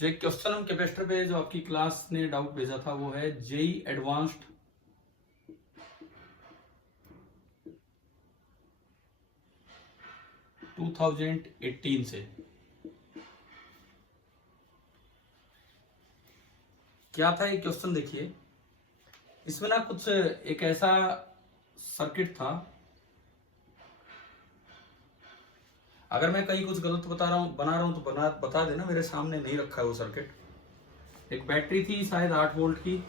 जो एक क्वेश्चन हम कैपेसिटर पे जो आपकी क्लास ने डाउट भेजा था वो है जेई एडवांस्ड 2018 से। क्या था ये क्वेश्चन, देखिए इसमें ना कुछ एक ऐसा सर्किट था, अगर मैं कहीं कुछ गलत बता रहा हूं बना रहा हूं तो बता देना, मेरे सामने नहीं रखा है वो सर्किट। एक बैटरी थी शायद 8 वोल्ट की,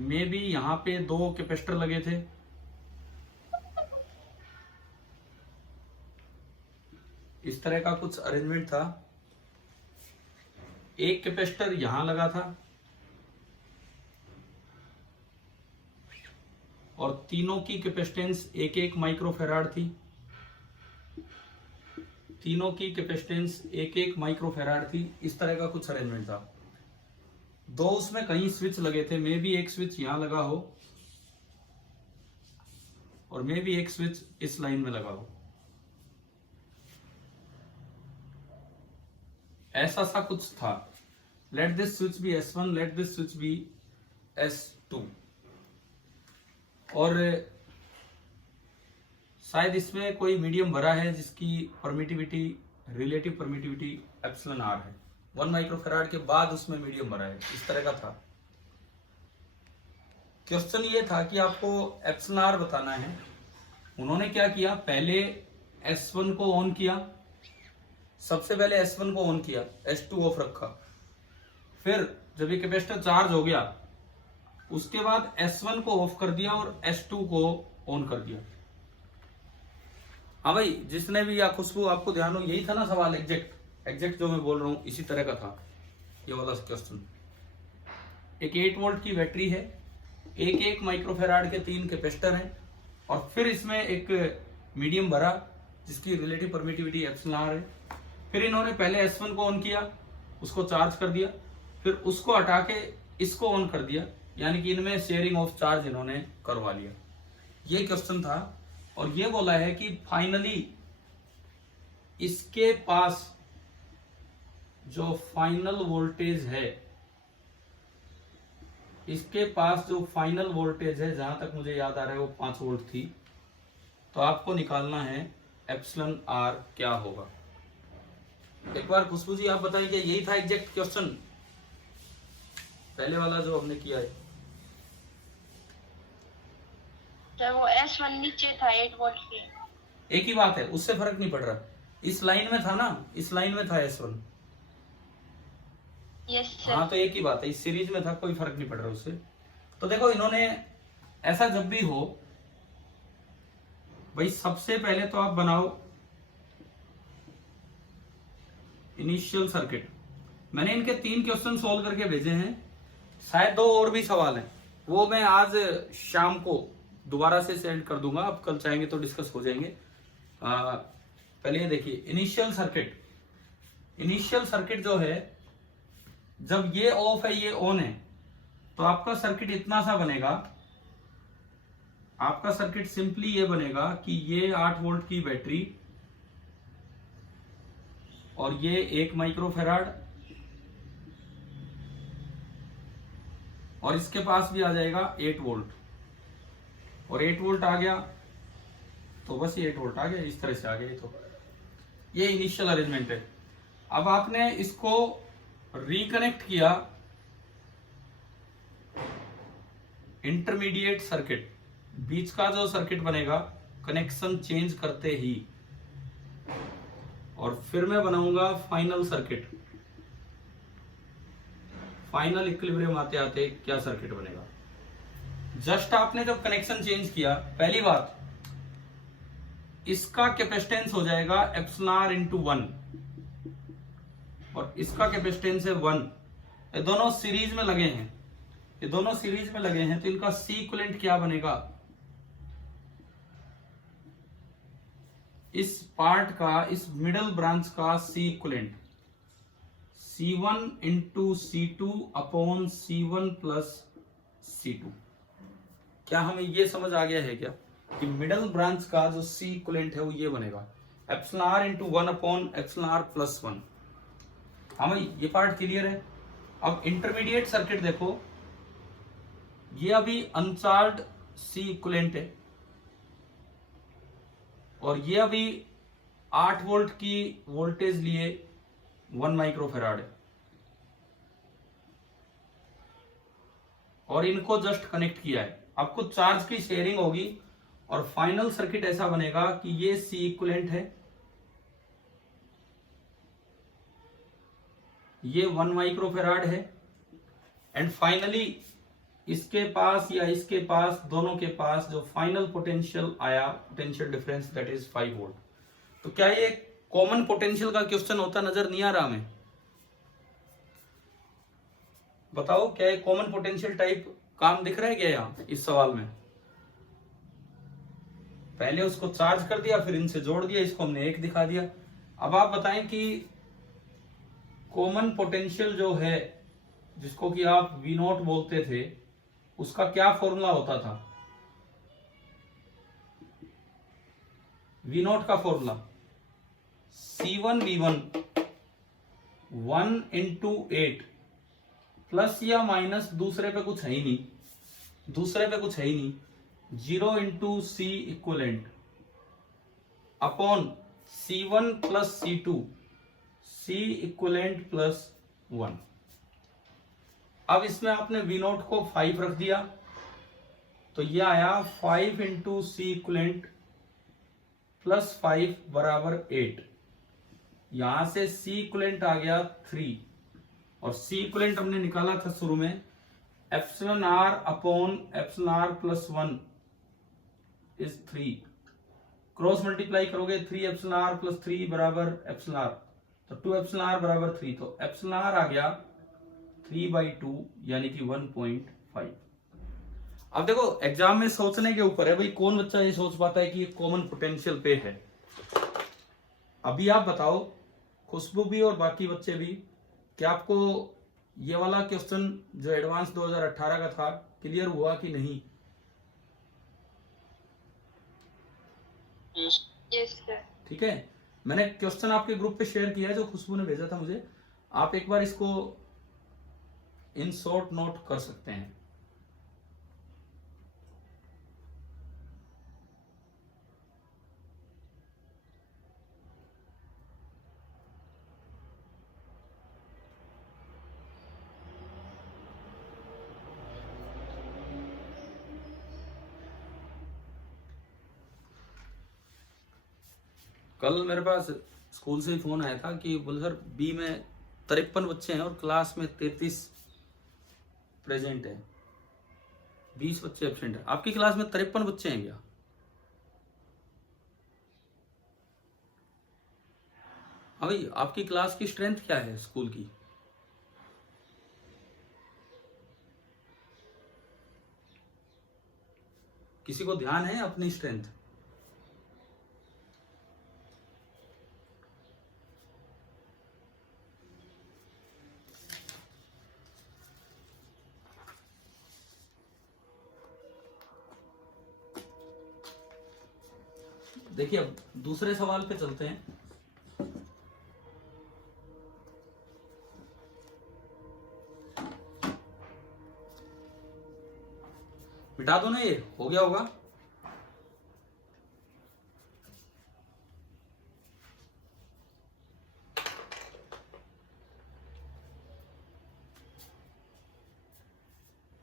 मे बी यहां पे 2 कैपेसिटर लगे थे, इस तरह का कुछ अरेंजमेंट था। एक कैपेसिटर यहां लगा था और तीनों की कैपेसिटेंस 1-1 माइक्रोफेराड थी। तीनों की कैपेसिटेंस 1-1 माइक्रोफेराड थी। इस तरह का कुछ अरेंजमेंट था। 2 उसमें कहीं स्विच लगे थे, मे बी एक स्विच यहां लगा हो और मे बी एक स्विच इस लाइन में लगा हो, ऐसा सा कुछ था। Let this switch be S1, let this switch be S2, और शायद इसमें कोई मीडियम भरा है जिसकी permittivity, relative permittivity epsilon R है। 1 माइक्रोफेराड के बाद उसमें मीडियम भरा है, इस तरह का था। क्वेश्चन ये था कि आपको एप्सिलॉन आर बताना है। उन्होंने क्या किया, पहले S1 को ऑन किया, सबसे पहले S1 को ऑन किया, S2 ऑफ रखा। फिर जब ये कैपेसिटर चार्ज हो गया उसके बाद S1 को ऑफ कर दिया और S2 को ऑन कर दिया। हाँ भाई, जिसने भी, या खुशबू आपको ध्यान हो, यही था ना सवाल, एग्जैक्ट जो मैं बोल रहा हूं इसी तरह का था ये वाला क्वेश्चन। एक 8 वोल्ट की बैटरी है, 1-1 माइक्रोफेराड के 3 कैपेसिटर हैं और फिर इसमें एक मीडियम भरा जिसकी रिलेटिव परमिटिविटी एप्सिलॉन आर है। फिर इन्होंने पहले S1 को ऑन किया, उसको चार्ज कर दिया, फिर उसको हटा के इसको ऑन कर दिया, यानी कि इनमें शेयरिंग ऑफ चार्ज इन्होंने करवा लिया। ये क्वेश्चन था और ये बोला है कि फाइनली इसके पास जो फाइनल वोल्टेज है, इसके पास जो फाइनल वोल्टेज है, जहां तक मुझे याद आ रहा है वो 5 वोल्ट थी, तो आपको निकालना है एप्सिलॉन आर क्या होगा। एक बार खुशबू जी आप बताइए कि यही था एग्जैक्ट क्वेश्चन पहले वाला जो हमने किया है? तो वो S1 नीचे था 8 वोल्ट के। एक ही बात है, उससे फर्क नहीं पड़ रहा। इस लाइन में था ना, इस लाइन में था S1। Yes sir. हाँ तो एक ही बात है, इस सीरीज में था, कोई फर्क नहीं पड़ रहा उससे। तो देखो इन्होंने ऐसा जब भी हो भाई, सबसे पहले तो आप बनाओ इनिशियल सर्किट। मैंने इनके 3 क्वेश्चन सोल्व करके भेजे हैं, शायद 2 और भी सवाल हैं, वो मैं आज शाम को दोबारा से सेंड कर दूंगा, आप कल चाहेंगे तो डिस्कस हो जाएंगे। पहले ये देखिए इनिशियल सर्किट। इनिशियल सर्किट जो है, जब ये ऑफ है ये ऑन है, तो आपका सर्किट इतना सा बनेगा। आपका सर्किट सिंपली ये बनेगा कि ये 8 वोल्ट की बैटरी और ये 1 माइक्रोफेराड और इसके पास भी आ जाएगा 8 वोल्ट, और 8 वोल्ट आ गया तो बस ये 8 वोल्ट आ गया, इस तरह से आ गया। तो ये इनिशियल अरेंजमेंट है। अब आपने इसको रिकनेक्ट किया इंटरमीडिएट सर्किट, बीच का जो सर्किट बनेगा कनेक्शन चेंज करते ही, और फिर मैं बनाऊंगा फाइनल सर्किट। फाइनल इक्विलिब्रियम आते आते क्या सर्किट बनेगा। जस्ट आपने जब कनेक्शन चेंज किया, पहली बात इसका कैपेसिटेंस हो जाएगा एप्सिलॉन आर इंटू 1 और इसका कैपेसिटेंस है 1। ये दोनों सीरीज में लगे हैं, ये दोनों सीरीज में लगे हैं, तो इनका सी इक्विवेलेंट क्या बनेगा, इस पार्ट का, इस मिडल ब्रांच का C equivalent C1 into C2 upon C1 plus C2। क्या हमें ये समझ आ गया है क्या कि मिडल ब्रांच का जो सी इक्विवेलेंट है वो ये बनेगा। Epsilon R into 1/εr+1। हाँ भाई ये पार्ट क्लियर है। अब इंटरमीडिएट सर्किट देखो, ये अभी अनचार्ज सी इक्विवेलेंट है और ये अभी 8 वोल्ट की वोल्टेज लिए 1 माइक्रोफेराड है और इनको जस्ट कनेक्ट किया है। आपको चार्ज की शेयरिंग होगी और फाइनल सर्किट ऐसा बनेगा कि ये सी इक्विवेलेंट है, ये 1 माइक्रोफेराड है एंड फाइनली इसके पास या इसके पास, दोनों के पास जो फाइनल पोटेंशियल आया, potential difference that is 5 volt. तो क्या ये कॉमन पोटेंशियल का क्वेश्चन होता नजर नहीं आ रहा हमें? बताओ क्या ये कॉमन पोटेंशियल टाइप काम दिख रहा है क्या यहाँ इस सवाल में? पहले उसको चार्ज कर दिया, फिर इनसे जोड़ दिया, इसको हमने 1 दिखा दिया। अब आप बताएं कि कॉमन पोटेंशियल जो है, जिसको कि आप V नोट बोलते थे, उसका क्या फॉर्मूला होता था? V नोट का फॉर्मूला C1V1 1 इंटू 8 प्लस या माइनस, दूसरे पे कुछ है ही नहीं, 0 into C equivalent upon C1 plus C2 C equivalent plus 1। अब इसमें आपने V नोट को 5 रख दिया तो ये आया 5 इंटू सी इक्वलेंट प्लस 5 बराबर 8। यहां से सी इक्वलेंट आ गया 3 और सी इक्वलेंट हमने निकाला था शुरू में epsilon R upon epsilon R plus 1 is 3। Cross multiply करोगे 3 एप्सिलॉन आर प्लस 3 बराबर एप्सिलॉन आर, तो 2 एप्सिलॉन आर बराबर 3, तो एप्सिलॉन आर आ गया 3/2 यानी कि 1.5। अब देखो एग्जाम में सोचने के ऊपर है भाई, कौन बच्चा ये सोच पाता है कि ये कॉमन पोटेंशियल पे है। अभी आप बताओ, खुशबू भी और बाकी बच्चे भी, क्या आपको ये वाला क्वेश्चन जो एडवांस 2018 का था क्लियर हुआ कि नहीं? Yes sir. ठीक है, मैंने क्वेश्चन आपके ग्रुप पे शेयर किया है जो खुशबू ने भेजा था मुझे, आप एक बार इसको इन शॉर्ट नोट कर सकते हैं। कल मेरे पास स्कूल से ही फोन आया था कि बोले सर बी में 53 बच्चे हैं और क्लास में 33 प्रेजेंट है, 20 बच्चे एब्सेंट है। आपकी क्लास में 53 बच्चे हैं क्या? हाँ भाई, आपकी क्लास की स्ट्रेंथ क्या है स्कूल की? किसी को ध्यान है अपनी स्ट्रेंथ? देखिए अब दूसरे सवाल पे चलते हैं। मिटा दो ना, ये हो गया होगा।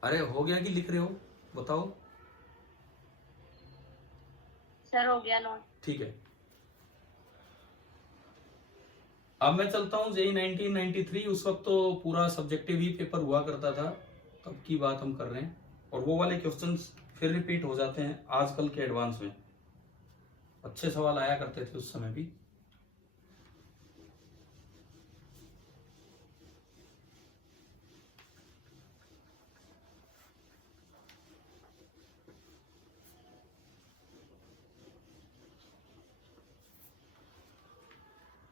अरे हो गया कि लिख रहे हो बताओ? सर हो गया नोट। ठीक है, अब मैं चलता हूं जेई 1993। उस वक्त तो पूरा सब्जेक्टिव ही पेपर हुआ करता था, तब की बात हम कर रहे हैं, और वो वाले क्वेश्चंस फिर रिपीट हो जाते हैं आजकल के एडवांस में। अच्छे सवाल आया करते थे उस समय भी।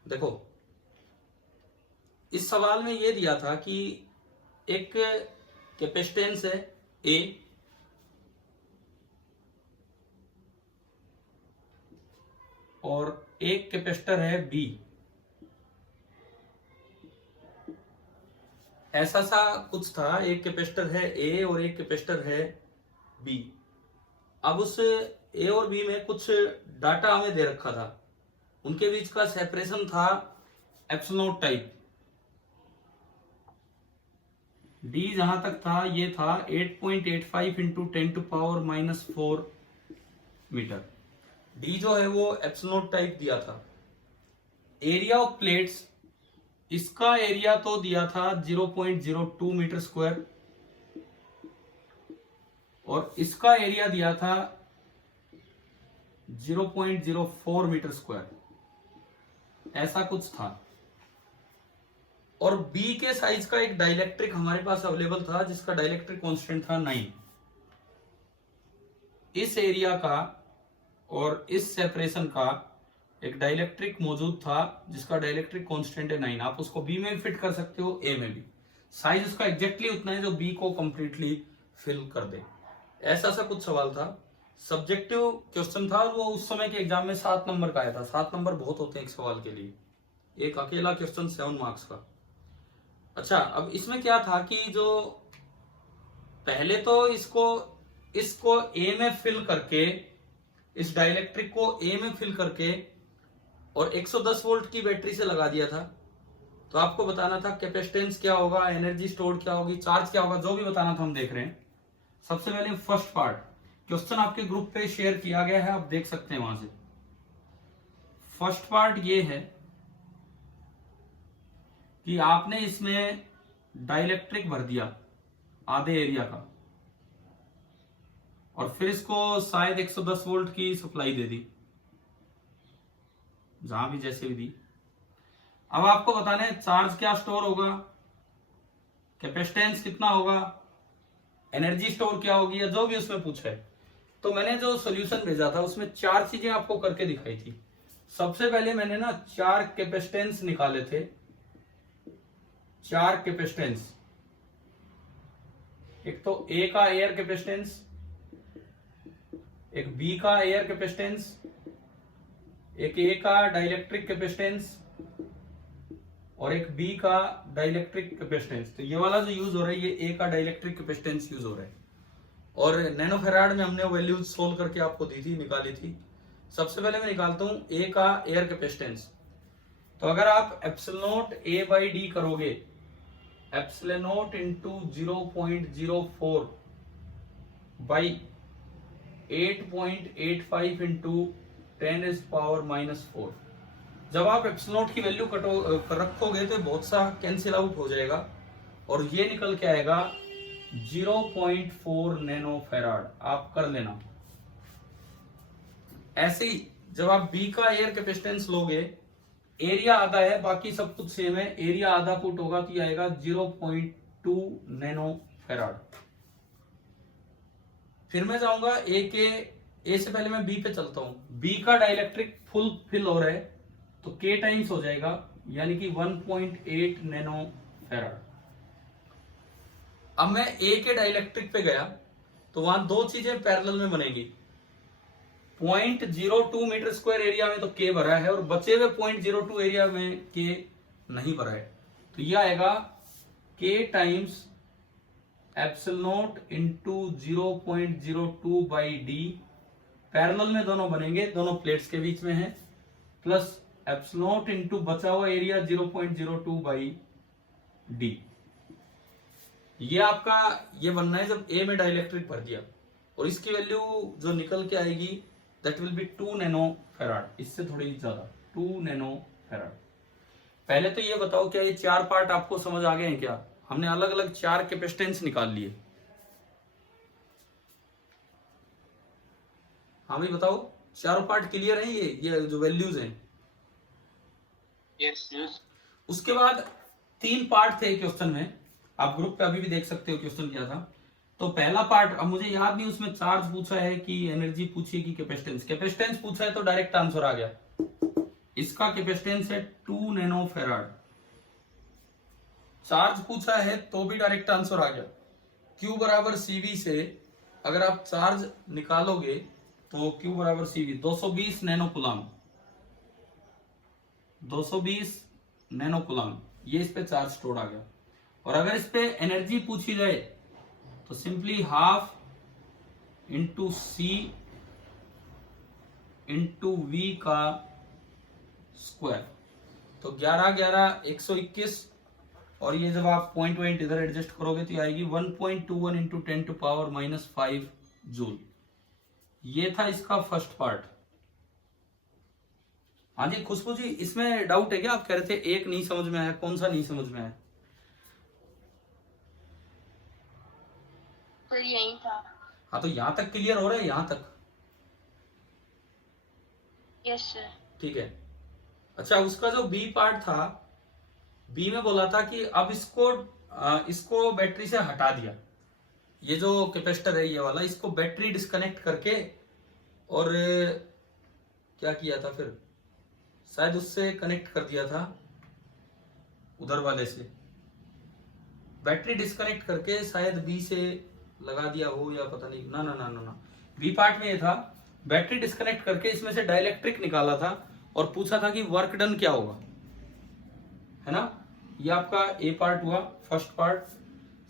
देखो इस सवाल में ये दिया था कि एक कैपेसिटेंस है ए और एक कैपेसिटर है बी, ऐसा सा कुछ था, एक कैपेसिटर है ए और एक कैपेसिटर है बी। अब उस ए और बी में कुछ डाटा हमें दे रखा था, उनके बीच का सेपरेशन था एप्सिलॉन नॉट टाइप। डी जहां तक था ये था 8.85 इंटू 10⁻⁻⁴ मीटर। डी जो है वो एप्सिलॉन नॉट टाइप दिया था। एरिया ऑफ प्लेट्स, इसका एरिया तो दिया था 0.02 मीटर स्क्वायर और इसका एरिया दिया था 0.04 मीटर स्क्वायर, ऐसा कुछ था। और बी के साइज का एक डाइलेक्ट्रिक हमारे पास अवेलेबल था जिसका डाइलेक्ट्रिक कांस्टेंट था 9। इस एरिया का और इस सेपरेशन का एक डाइलेक्ट्रिक मौजूद था जिसका डाइलेक्ट्रिक कांस्टेंट है 9। आप उसको बी में भी फिट कर सकते हो, ए में भी। साइज उसका एग्जैक्टली उतना है जो बी को कंप्लीटली फिल कर दे। ऐसा सा कुछ सवाल था, सब्जेक्टिव क्वेश्चन था। वो उस समय के एग्जाम में 7 नंबर का आया था। 7 नंबर बहुत होते हैं एक सवाल के लिए, एक अकेला क्वेश्चन 7 मार्क्स का। अच्छा, अब इसमें क्या था कि जो पहले तो इसको ए में फिल करके, इस डाइलेक्ट्रिक को ए में फिल करके और 110 वोल्ट की बैटरी से लगा दिया था। तो आपको बताना था कैपेसिटेंस क्या होगा, एनर्जी स्टोर क्या होगी, चार्ज क्या होगा, जो भी बताना था हम देख रहे हैं। सबसे पहले फर्स्ट पार्ट क्वेश्चन आपके ग्रुप पे शेयर किया गया है, आप देख सकते हैं वहां से। फर्स्ट पार्ट ये है कि आपने इसमें डाइलेक्ट्रिक भर दिया आधे एरिया का और फिर इसको शायद 110 वोल्ट की सप्लाई दे दी, जहां भी जैसे भी दी। अब आपको बताना है चार्ज क्या स्टोर होगा, कैपेसिटेंस कितना होगा, एनर्जी स्टोर क्या होगी, या जो भी उसमें पूछा है। तो मैंने जो सॉल्यूशन भेजा था उसमें 4 चीजें आपको करके दिखाई थी। सबसे पहले मैंने ना 4 कैपेसिटेंस निकाले थे, 4 कैपेसिटेंस। एक तो ए का एयर कैपेसिटेंस, एक बी का एयर कैपेसिटेंस, एक ए का डाइलेक्ट्रिक कैपेसिटेंस और एक बी का डाइलेक्ट्रिक कैपेसिटेंस। तो ये वाला जो यूज हो रहा है ये ए का डाइलेक्ट्रिक कैपेसिटेंस यूज हो रहा है। और नैनोफेराड में हमने वैल्यूज सोल्व करके आपको दी थी, निकाली थी। सबसे पहले मैं निकालता हूं ए का एयर कैपेसिटेंस। तो अगर आप epsilon naught A by D करोगे, epsilon naught into 0.04 by 8.85 into 10⁻⁻⁴। जब आप एप्सिलॉन नॉट की वैल्यू रखोगे तो बहुत सा कैंसिल आउट हो जाएगा और ये निकल के आएगा 0.4 नैनो फैराड। आप कर लेना। ऐसे ही जब आप बी का एयर कैपेसिटेंस लोगे, एरिया आधा है, बाकी सब कुछ सेम है, एरिया आधा पुट होगा तो ये आएगा 0.2 नैनो फैराड। फिर मैं जाऊंगा ए से पहले मैं बी पे चलता हूं। बी का डाइलेक्ट्रिक फुल फिल हो रहा है तो के टाइम्स हो जाएगा, यानी कि 1.8 नैनो फैराड। अब मैं ए के डाइलेक्ट्रिक पे गया तो वहां 2 चीजें पैरेलल में बनेगी। 0.02 मीटर स्क्वायर एरिया में तो के भरा है और बचे हुए 0.02 एरिया में के नहीं भरा है। तो यह आएगा के times epsilon naught into 0.02 by D. Parallel में दोनों बनेंगे, दोनों प्लेट्स के बीच में है, प्लस एप्सिलॉन नॉट इंटू बचा हुआ एरिया 0.02 बाई डी। ये आपका ये बनना है जब ए में डाइलेक्ट्रिक भर दिया। और इसकी वैल्यू जो निकल के आएगी that will be 2 nano farad, इससे थोड़ी ज्यादा, 2 नैनो फैराड। पहले तो ये बताओ क्या ये 4 पार्ट आपको समझ आ गए हैं क्या? हमने अलग अलग 4 कैपेसिटेंस निकाल लिए। हाँ भाई बताओ, चारों पार्ट क्लियर है? ये जो वैल्यूज हैं? Yes yes. उसके बाद 3 पार्ट थे क्वेश्चन में, आप ग्रुप पे अभी भी देख सकते हो, क्वेश्चन किया था। तो पहला पार्ट, अब मुझे याद नहीं उसमें चार्ज पूछा है कि एनर्जी पूछी है कि कैपेसिटेंस। कैपेसिटेंस पूछा है तो डायरेक्ट आंसर आ गया। इसका कैपेसिटेंस है 2 नैनो फैराड। चार्ज पूछा है तो भी डायरेक्ट आंसर आ गया। Q बराबर CV से अगर आप चार्ज निकालोगे तो Q बराबर CV 220 nano coulomb. 220 nano coulomb, ये इस पे चार्ज स्टोर आ गया। और अगर इस पे एनर्जी पूछी जाए तो simply half into C into V का स्क्वायर, तो 11 11 121, और ये जब आप पॉइंट पॉइंट इधर एडजस्ट करोगे तो ये आएगी 1.21 इंटू 10⁻⁻5 जूल। ये था इसका फर्स्ट पार्ट। हाँ जी खुशबू जी, इसमें डाउट है क्या? आप कह रहे थे एक नहीं समझ में आया, कौन सा नहीं समझ में आया? सर यही था। हाँ तो यहां तक क्लियर हो रहा है, यहां तक? Yes sir. ठीक है। अच्छा, उसका जो बी पार्ट था, बी में बोला था कि अब इसको बैटरी से हटा दिया, ये जो कैपेसिटर है ये वाला, इसको बैटरी डिस्कनेक्ट करके, और क्या किया था फिर, शायद उससे कनेक्ट कर दिया था उधर वाले से, बैटरी डिस्कनेक्ट करके शायद बी से लगा दिया हो या पता नहीं। ना ना ना ना ना, बी पार्ट में ये था, बैटरी डिस्कनेक्ट करके इसमें से डाइलेक्ट्रिक निकाला था और पूछा था कि वर्क डन क्या होगा, है ना। ये आपका ए पार्ट हुआ, फर्स्ट पार्ट।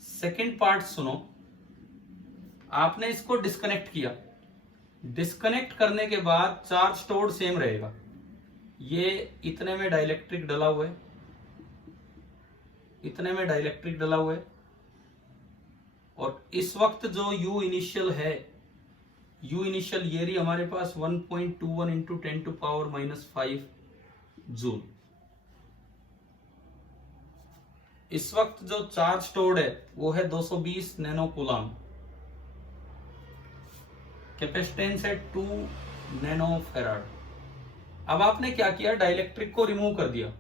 सेकंड पार्ट सुनो, आपने इसको डिस्कनेक्ट किया, डिस्कनेक्ट करने के बाद चार्ज स्टोर्ड सेम रहेगा। ये इतने में डाइलेक्ट्रिक डला हुआ है, इतने में डाइलेक्ट्रिक डला हुआ है, और इस वक्त जो यू इनिशियल है, यू इनिशियल ये रही हमारे पास 1.21 इंटू 10⁻⁻5 जूल। इस वक्त जो चार्ज स्टोर्ड है वो है 220 नैनो कूलम, कैपेसिटेंस है 2 नैनो फेराड। अब आपने क्या किया, डाइलेक्ट्रिक को रिमूव कर दिया।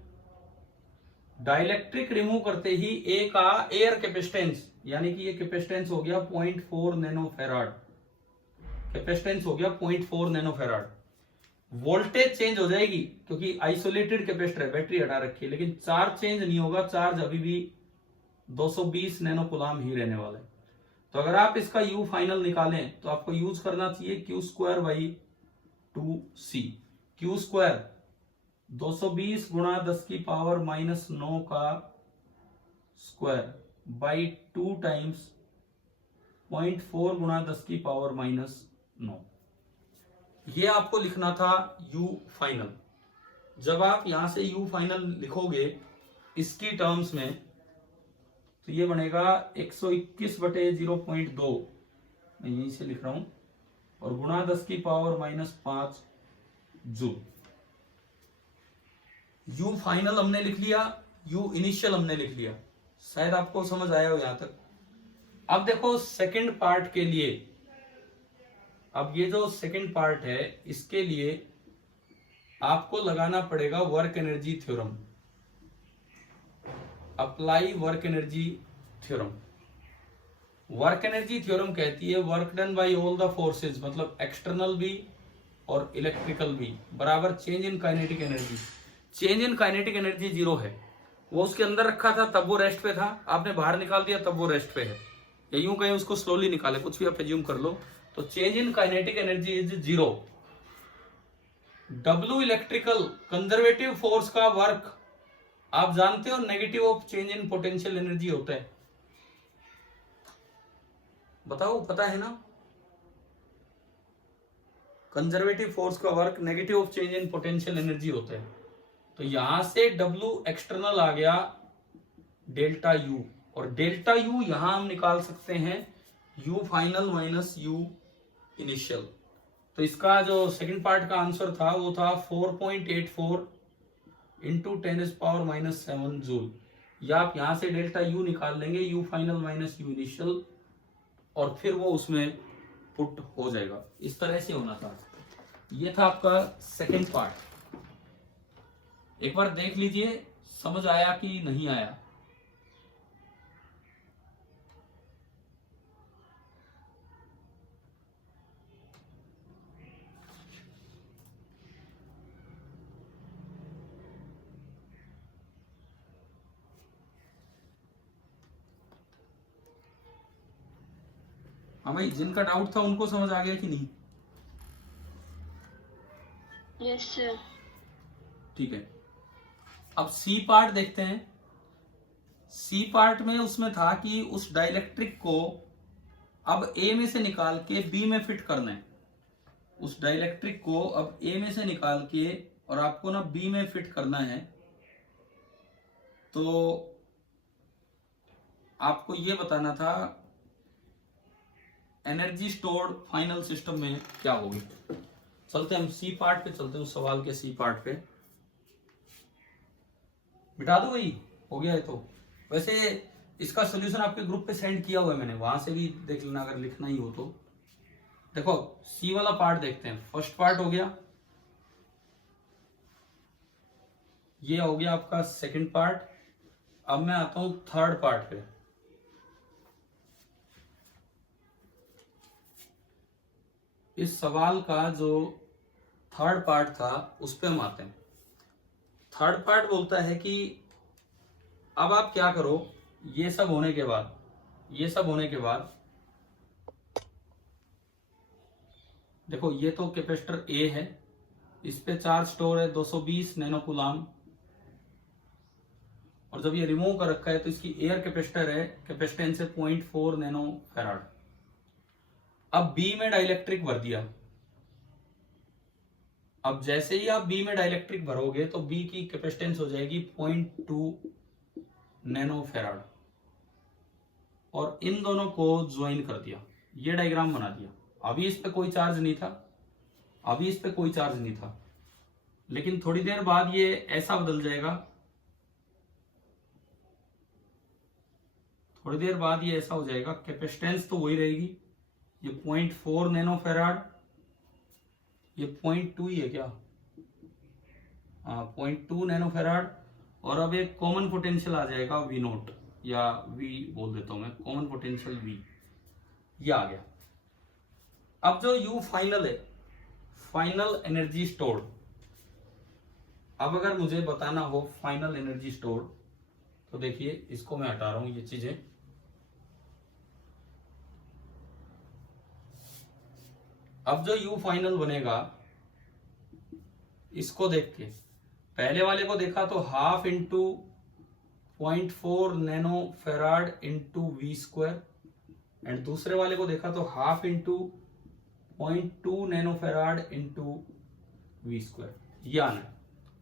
डाइलेक्ट्रिक रिमूव करते ही ए का एयर कैपेसिटेंस, यानी कि ये कैपेसिटेंस हो गया 0.4 नैनो फेराड, कैपेसिटेंस हो गया 0.4 नैनो फेराड। वोल्टेज चेंज हो जाएगी क्योंकि आइसोलेटेड कैपेसिटर है, बैटरी हटा रखी है, लेकिन चार्ज चेंज नहीं होगा, चार्ज अभी भी 220 नैनो कूलम ही रहने वाला है। तो अगर आप इसका यू फाइनल निकालें तो आपको यूज करना चाहिए Q²/2C। क्यू स्क्वायर 220 गुणा 10⁻⁻9 का स्क्वायर बाई 2 टाइम्स 0.4 गुणा 10⁻⁻9, ये आपको लिखना था यू फाइनल। जब आप यहां से यू फाइनल लिखोगे इसकी टर्म्स में तो ये बनेगा 121/0.2, मैं यहीं से लिख रहा हूं, और गुणा 10⁻⁻5 जूल। यू फाइनल हमने लिख लिया, यू इनिशियल हमने लिख लिया। शायद आपको समझ आया हो यहां तक। अब देखो सेकंड पार्ट के लिए, अब ये जो सेकंड पार्ट है इसके लिए आपको लगाना पड़ेगा work energy theorem, apply work energy theorem. Work energy theorem कहती है work done by all the forces, मतलब एक्सटर्नल भी और इलेक्ट्रिकल भी, बराबर change in kinetic energy. Change in kinetic energy 0 है, वो उसके अंदर रखा था तब वो रेस्ट पे था, आपने बाहर निकाल दिया तब वो रेस्ट पे है, या यूं कहें उसको स्लोली निकाले, कुछ भी आप एज्यूम कर लो। तो change in kinetic energy is 0। W electrical conservative force का वर्क आप जानते हो negative of change in potential energy होता है, बताओ पता है ना। कंजर्वेटिव फोर्स का work negative of change in potential energy होता है। तो यहां से W एक्सटर्नल आ गया डेल्टा U, और डेल्टा U यहां हम निकाल सकते हैं U final minus U initial. तो इसका जो सेकंड पार्ट का आंसर था वो था 4.84 इंटू 10⁻⁻7 जूल। या आप यहां से डेल्टा U निकाल लेंगे, U final minus U initial, और फिर वो उसमें पुट हो जाएगा। इस तरह से होना था। ये था आपका सेकंड पार्ट। एक बार देख लीजिए समझ आया कि नहीं आया। हाँ भाई, जिनका डाउट था उनको समझ आ गया कि नहीं? Yes sir. ठीक है। अब सी पार्ट देखते हैं। सी पार्ट में उसमें था कि उस डाइलेक्ट्रिक को अब ए में से निकाल के बी में फिट करना है। उस डाइलेक्ट्रिक को अब ए में से निकाल के और आपको ना बी में फिट करना है। तो आपको ये बताना था एनर्जी स्टोर्ड फाइनल सिस्टम में क्या होगी। चलते हम सी पार्ट पे चलते हैं, उस सवाल के सी पार्ट पे। मिटा दो भाई, हो गया है तो। वैसे इसका सोल्यूशन आपके ग्रुप पे सेंड किया हुआ है मैंने, वहां से भी देख लेना अगर लिखना ही हो तो। देखो सी वाला पार्ट देखते हैं। फर्स्ट पार्ट हो गया, ये हो गया आपका सेकंड पार्ट। अब मैं आता हूं थर्ड पार्ट पे। इस सवाल का जो थर्ड पार्ट था उस पे हम आते हैं। थर्ड पार्ट बोलता है कि अब आप क्या करो, ये सब होने के बाद देखो ये तो कैपेसिटर ए है, इस पे चार्ज स्टोर है 220 नैनो कूलाम, और जब ये रिमूव कर रखा है तो इसकी एयर कैपेसिटर है, कैपेसिटेंस है 0.4 नैनो फैराड। अब बी में डाइलेक्ट्रिक भर दिया। अब जैसे ही आप बी में डाइलेक्ट्रिक भरोगे तो बी की कैपेसिटेंस हो जाएगी 0.2 नैनो फैराड, और इन दोनों को ज्वाइन कर दिया, ये डायग्राम बना दिया। अभी इस पे कोई चार्ज नहीं था, लेकिन थोड़ी देर बाद ये ऐसा बदल जाएगा, थोड़ी देर बाद ये ऐसा हो जाएगा। कैपेसिटेंस तो वही रहेगी, ये 0.4 नैनो फैराड, ये 0.2 ही है क्या, हाँ 0.2 नैनो फैराड। और अब एक कॉमन पोटेंशियल आ जाएगा वी नोट, या वी बोल देता हूं मैं, कॉमन पोटेंशियल वी, ये आ गया। अब जो यू फाइनल है, फाइनल एनर्जी स्टोर्ड। अब अगर मुझे बताना हो फाइनल एनर्जी स्टोर्ड, तो देखिए इसको मैं हटा रहा हूं ये चीजें। अब जो यू फाइनल बनेगा, इसको देख के पहले वाले को देखा तो half into 0.4 nanofarad into V square, and दूसरे वाले को देखा तो half into 0.2 nanofarad into V square. ये आना है,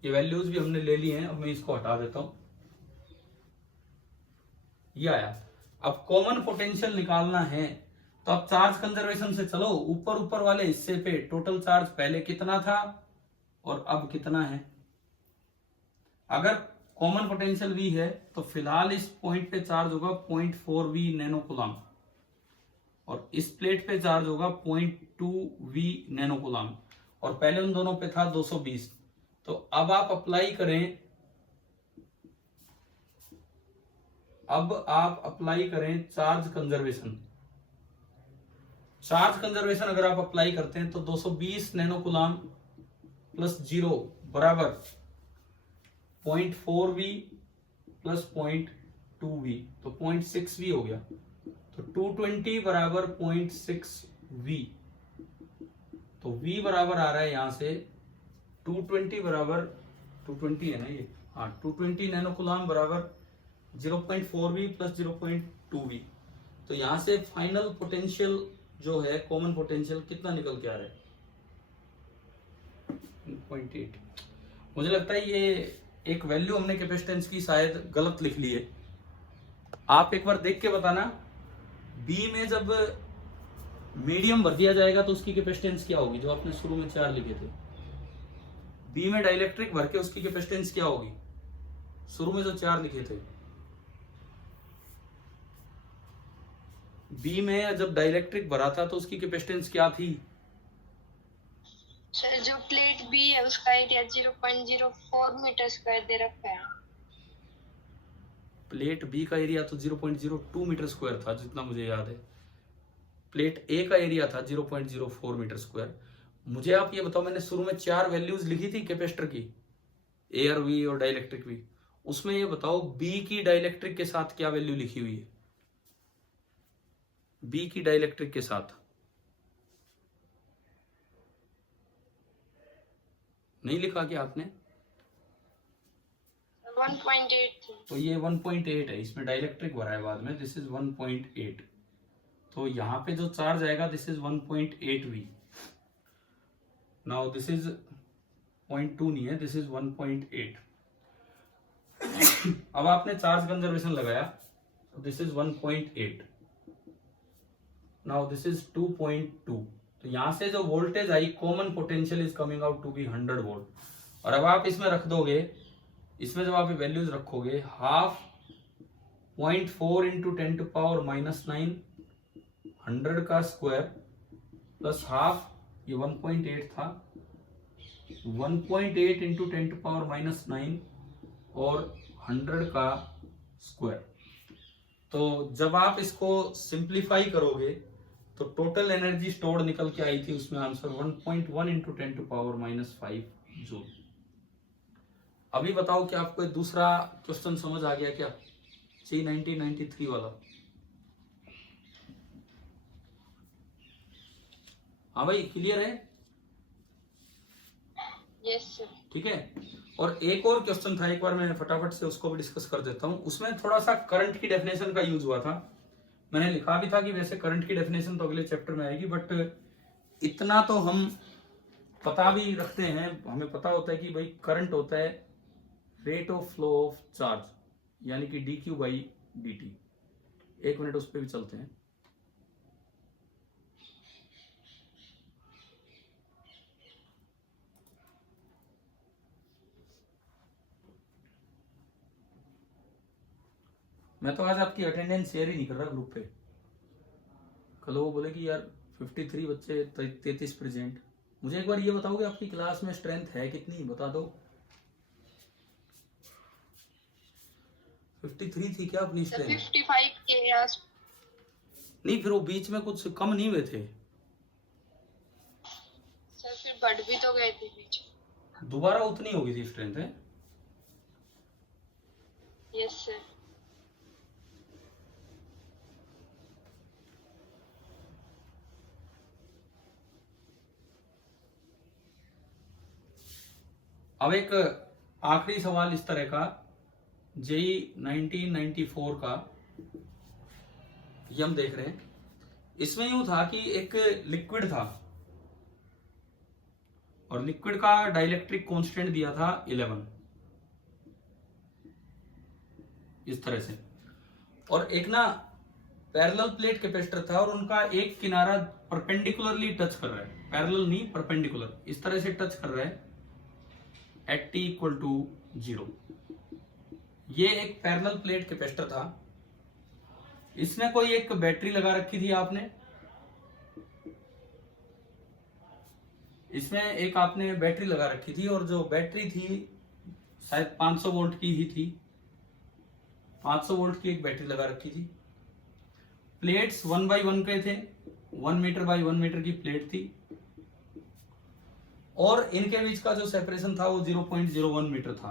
ये वैल्यूज भी हमने ले ली हैं। अब मैं इसको हटा देता हूं, ये आया। अब कॉमन पोटेंशियल निकालना है तो अब चार्ज कंजर्वेशन से चलो, ऊपर वाले हिस्से पे टोटल चार्ज पहले कितना था और अब कितना है। अगर कॉमन पोटेंशियल V है तो फिलहाल इस पॉइंट पे चार्ज होगा 0.4 V नैनो कूलाम, और इस प्लेट पे चार्ज होगा 0.2 V नैनो कूलाम, और पहले उन दोनों पे था 220। तो अब आप अप्लाई करें चार्ज कंजर्वेशन। अगर आप अप्लाई करते हैं तो 220 नैनो कूलाम प्लस 0 बराबर 0.4 V प्लस 0.2 V, तो 0.6 V हो गया। तो 220 बराबर 0.6 V, तो V बराबर आ रहा है यहां से 220 बराबर 220 है ना ये, हाँ 220 नैनो कूलाम बराबर 0.4 V प्लस 0.2 V। तो यहां से फाइनल पोटेंशियल जो है, कॉमन पोटेंशियल कितना निकल के आ रहा है 0.8। मुझे लगता है ये एक वैल्यू हमने कैपेसिटेंस की शायद गलत लिख ली है। आप एक बार देख के बताना, बी में जब मीडियम भर दिया जाएगा तो उसकी कैपेसिटेंस क्या होगी, जो आपने शुरू में 4 लिखे थे। बी में डाइलेक्ट्रिक भर के उसकी कैपेसिटेंस क्या होगी, शुरू में जो 4 लिखे थे। बी में जब डाइलेक्ट्रिक भरा था तो उसकी कैपेसिटेंस क्या थी। सर जो प्लेट बी है उसका एरिया 0.04 मीटर स्क्वायर दे रखा है। प्लेट बी का एरिया तो 0.02 मीटर स्क्वायर था जितना मुझे याद है। प्लेट ए का एरिया था 0.04 मीटर स्क्वायर। मुझे आप ये बताओ, मैंने शुरू में 4 वैल्यूज लिखी थी कैपेसिटर की, ए और वी और डाइलेक्ट्रिक वी, उसमें ये बताओ बी की डाइलेक्ट्रिक के साथ क्या वैल्यू लिखी हुई है। बी की डाइलेक्ट्रिक के साथ नहीं लिखा क्या आपने। 1.8 थी। तो ये 1.8 है, इसमें डाइलेक्ट्रिक भरा है बाद में, दिस इज 1.8। तो यहाँ पे जो चार्ज आएगा this is 1.8 V. Now this is 0.2 नहीं है, दिस इज 1.8। अब आपने चार्ज कंजर्वेशन लगाया, तो this is 1.8। Now this is 2.2। तो यहां से जो वोल्टेज आई, common potential is coming out to be 100 volt. और अब आप इसमें रख दोगे, इसमें जब आप वैल्यूज रखोगे, हाफ 0.4 इंटू 10⁻⁻9 100 का स्क्वायर प्लस हाफ, ये 1.8 था, 1.8 इंटू 10⁻⁻9 और 100 का स्क्वायर। तो जब आप इसको सिंप्लीफाई करोगे तो टोटल एनर्जी स्टोर्ड निकल के आई थी उसमें आंसर 1.1 इंटू 10⁻⁵ जूल। अभी बताओ कि आपको दूसरा क्वेश्चन समझ आ गया क्या, C1993 वाला? हाँ भाई, क्लियर है? Yes sir. ठीक है। और एक और क्वेश्चन था, एक बार मैं फटाफट से उसको भी डिस्कस कर देता हूं। उसमें थोड़ा सा करंट की डेफिनेशन का यूज हुआ था। मैंने लिखा भी था कि वैसे करंट की डेफिनेशन तो अगले चैप्टर में आएगी, बट इतना तो हम पता भी रखते हैं, हमें पता होता है कि भाई करंट होता है rate of flow of charge, यानी कि dq/dt। एक मिनट उस पर भी चलते हैं। मैं तो आज आपकी अटेंडेंस शेयर ही नहीं कर रहा ग्रुप पे। कल वो बोले कि यार 53 बच्चे 33 प्रेजेंट। मुझे एक बार ये बताओगे आपकी क्लास में स्ट्रेंथ है कितनी, बता दो। 53 थी क्या अपनी स्ट्रेंथ? 55 के आस। नहीं, फिर वो बीच में कुछ कम नहीं हुए थे सर, फिर बढ़ भी तो गए थे बीच। दोबारा उतनी हो गई थी स्ट्रेंथ है? Yes sir. अब एक आखिरी सवाल इस तरह का, जेई 1994 का, ये हम देख रहे हैं। इसमें यूं था कि एक लिक्विड था और लिक्विड का डाइलेक्ट्रिक कांस्टेंट दिया था 11, इस तरह से। और एक ना पैरेलल प्लेट कैपेसिटर था और उनका एक किनारा परपेंडिकुलरली टच कर रहा है, पैरेलल नहीं परपेंडिकुलर, इस तरह से टच कर रहा है एट t = 0। ये एक पैरेलल प्लेट कैपेसिटर था। इसमें कोई एक बैटरी लगा रखी थी आपने, इसमें एक आपने बैटरी लगा रखी थी, और जो बैटरी थी शायद 500 वोल्ट की ही थी, 500 वोल्ट की एक बैटरी लगा रखी थी। प्लेट्स 1 बाई 1 के थे, 1 मीटर बाई 1 मीटर की प्लेट थी, और इनके बीच का जो सेपरेशन था वो 0.01 मीटर था,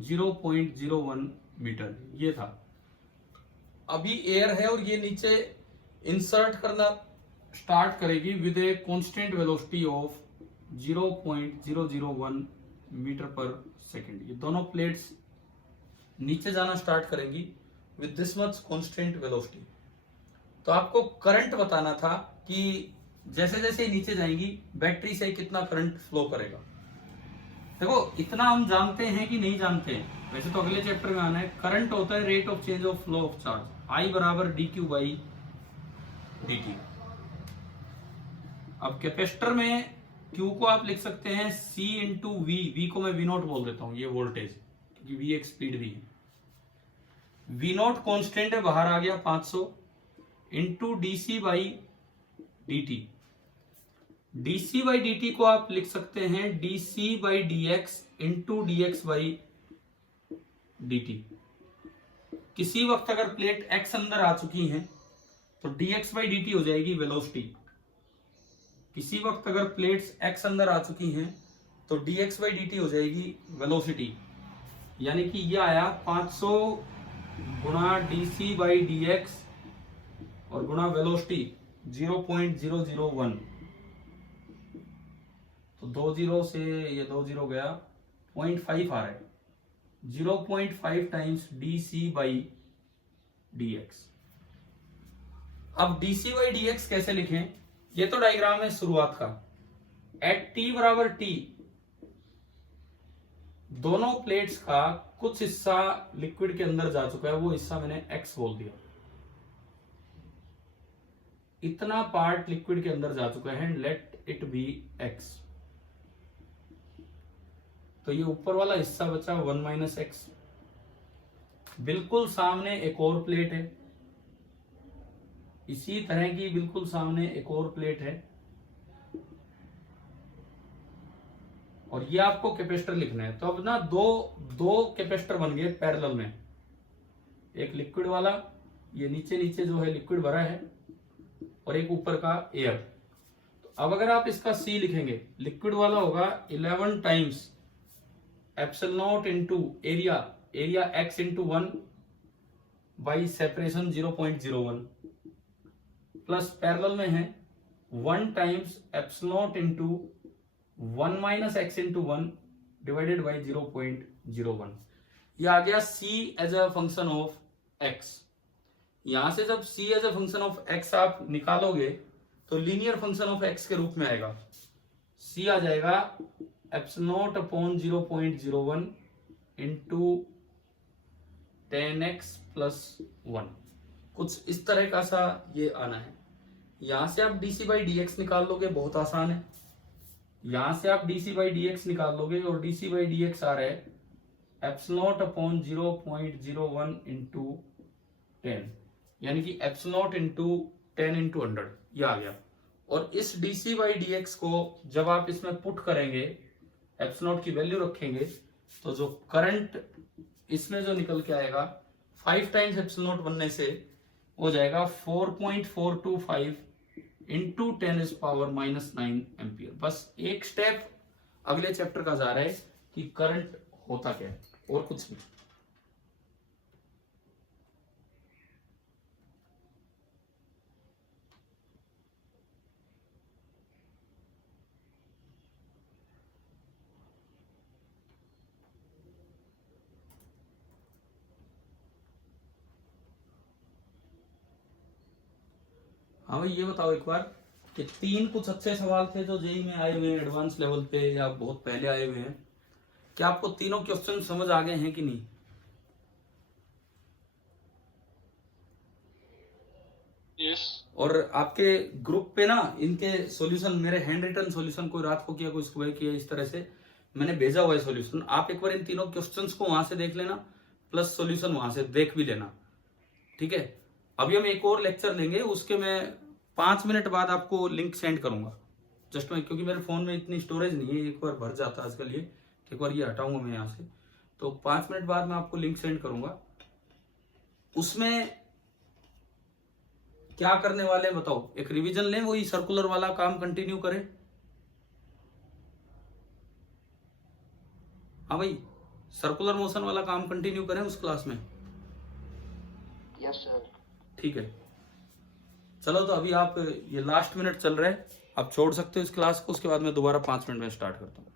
0.01 मीटर ये था। अभी एयर है और ये नीचे इंसर्ट करना स्टार्ट करेगी with a constant velocity of 0.001 metre पर सेकेंड। ये दोनों प्लेट्स नीचे जाना स्टार्ट करेंगी with this much constant velocity. तो आपको करंट बताना था कि जैसे जैसे नीचे जाएंगी बैटरी से कितना करंट फ्लो करेगा। देखो इतना हम जानते हैं कि नहीं जानते हैं, वैसे तो अगले चैप्टर में आना है। करंट होता है rate of change of flow of charge, I = dq/dt। अब कैपेसिटर में Q को आप लिख सकते हैं C × V, V को मैं V0 बोल देता हूं, ये वोल्टेज, क्योंकि V एक स्पीड भी है। V0 कांस्टेंट है, बाहर आ गया 500 इंटू dc/dt। dc/dt को आप लिख सकते हैं dc/dx इंटू dx/dt। किसी वक्त अगर प्लेट x अंदर आ चुकी हैं तो dx/dt हो जाएगी वेलोसिटी। किसी वक्त अगर प्लेट्स x अंदर आ चुकी हैं तो dx/dt हो जाएगी वेलोसिटी। यानी कि ये आया 500 गुणा dc/dx और गुणा वेलोसिटी 0.001। तो 2 0 से ये 2 0 गया, 0.5 आ रहा है, 0.5 टाइम्स dc/dx। अब dc/dx कैसे लिखें, ये तो डायग्राम है शुरुआत का। एट t बराबर t दोनों प्लेट्स का कुछ हिस्सा लिक्विड के अंदर जा चुका है, वो हिस्सा मैंने x बोल दिया। इतना पार्ट लिक्विड के अंदर जा चुका है, लेट इट बी x। तो ये ऊपर वाला हिस्सा बचा 1 - x। बिल्कुल सामने एक और प्लेट है, इसी तरह की बिल्कुल सामने एक और प्लेट है, और ये आपको कैपेसिटर लिखना है। तो अब ना दो कैपेसिटर बन गए पैरेलल में, एक लिक्विड वाला, ये नीचे नीचे जो है लिक्विड भरा है, और एक ऊपर का एयर। तो अब अगर आप इसका C लिखेंगे, लिक्विड वाला होगा 11 times epsilon into area x into 1 by separation 0.01, plus parallel में है 1 times epsilon into 1 - x into 1 divided by 0.01। ये आ गया C as a function of x। यहां से जब C as a function of x आप निकालोगे तो लीनियर फंक्शन ऑफ x के रूप में आएगा। C आ जाएगा epsilon upon 0.01 into 10x plus 1, कुछ इस तरह का सा ये आना है। यहां से आप dc/dx निकाल लोगे, बहुत आसान है। यहां से आप dc/dx निकाल लोगे, और dc/dx आ रहा है एप्सिलॉन अपॉन 0.01 इंटू 10, यानी कि एप्सिलॉन इंटू 10 इंटू 100, ये आ गया। और इस dc/dx को जब आप इसमें पुट करेंगे, एप्सिलॉन की वैल्यू रखेंगे, तो जो करंट इसमें जो निकल के आएगा 5 टाइम्स एप्सिलॉन बनने से हो जाएगा 4.425 इंटू 10⁻⁻9 एम्पियर। बस एक स्टेप अगले चैप्टर का जा रहा है कि करंट होता क्या है, और कुछ नहीं। हाँ भाई, ये बताओ एक बार कि 3 कुछ अच्छे सवाल थे जो जेई में आए हुए हैं एडवांस लेवल पे या बहुत पहले आए हुए हैं, क्या आपको तीनों क्वेश्चन समझ आ गए हैं कि नहीं? यस। और आपके ग्रुप पे ना इनके सॉल्यूशन, मेरे हैंड रिटन सॉल्यूशन कोई रात को किया कोई सुबह किया, इस तरह से मैंने भेजा हुआ है सॉल्यूशन। आप एक बार इन तीनों क्वेश्चंस को वहां से देख लेना, प्लस सॉल्यूशन वहां से देख भी लेना, ठीक है। अभी हम एक और लेक्चर लेंगे, उसके मैं 5 मिनट बाद आपको लिंक सेंड करूंगा। जस्ट मैं, क्योंकि मेरे फोन में इतनी स्टोरेज नहीं है, एक बार भर जाता है आजकल ये, एक बार ये हटाऊंगा मैं यहाँ से, तो 5 मिनट बाद मैं आपको लिंक सेंड करूंगा। उसमें क्या करने वाले हैं बताओ, एक रिवीजन लें, वही सर्कुलर वाला काम कंटिन्यू करें। हाँ भाई, सर्कुलर मोशन वाला काम कंटिन्यू करें उस क्लास में। Yes sir. ठीक है, चलो तो अभी आप, ये लास्ट मिनट चल रहा है, आप छोड़ सकते हो इस क्लास को, उसके बाद मैं दोबारा 5 मिनट में स्टार्ट करता हूँ।